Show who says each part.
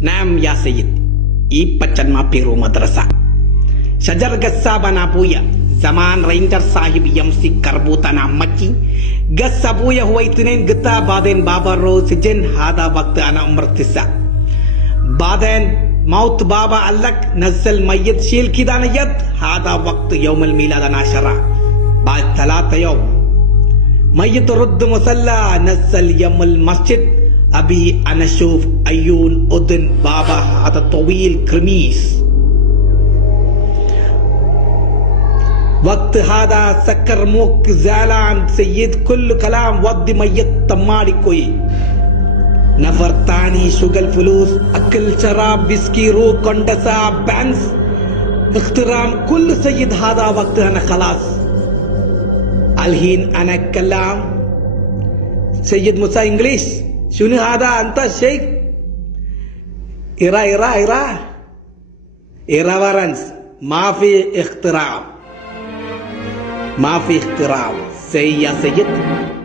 Speaker 1: نام یا سید ایپا چنما پیرو مدرسا شجر گسا بنا بویا زمان رینجر صاحب یمسی کربو تنا مچی گسا بویا ہوا اتنین گتا بادین بابا رو سجن ہادا وقت انا عمر تسا بادین موت بابا اللک نزل میت شیل کی دانا ید ہادا وقت یوم المیلاد ناشرا بعد ثلاث یوم میت رد مسلح نزل یوم المسجد أبي أنا شوف أيون أذن بابا هذا طويل كرميس وقت هذا سكر موك زالان سيد كل كلام وقت ما تماري كوي نفر تاني شغل فلوس أكل شراب بسكي رو كندسا بانس اخترام كل سيد هذا وقت أنا خلاص الحين أنا كلام سيد موسى إنجليش شنو هذا أنت الشيخ إرا إرا إرا إرا ورنس ما في اختراع ما في اختراع سي يا سيد